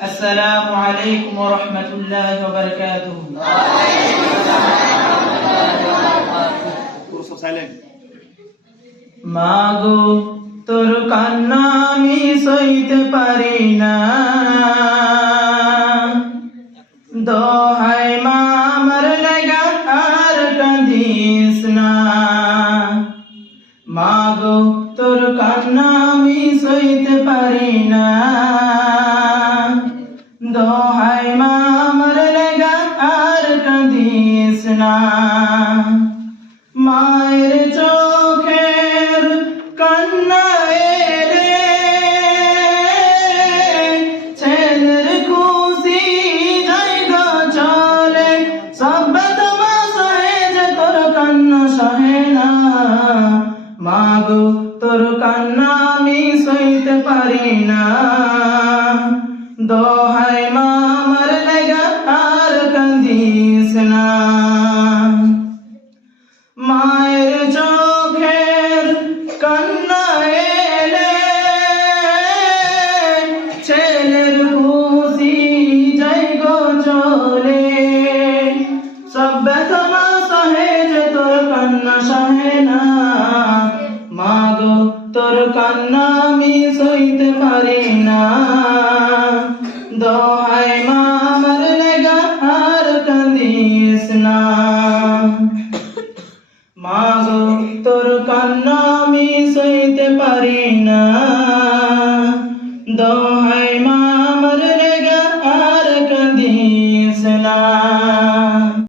السلام عليكم ورحمة الله وبركاته silent মাগো তোর কান্না আমি সইতে পারি না কান্না আমি সইতে পারি না। দোহাই মা আমার লাগা আর কাঁদিস না। মায়ের চোখের কান্না এলে ছেলের খুশি জায়গা চলে। সব তোমা সহে যে তোর কান্না সহে না। মাগো তোর কান্না আমি সইতে পারি না। দোহাই মা আমার লাগা আর কান্দিস না। মায়ের চোখের মাগো তোর কান্না আমি সইতে পারি না। দোহাই মা, আমার লেগা আর কান্দিস না। মা গো তোর কান্না আমি সইতে পারি না। দোহাই মা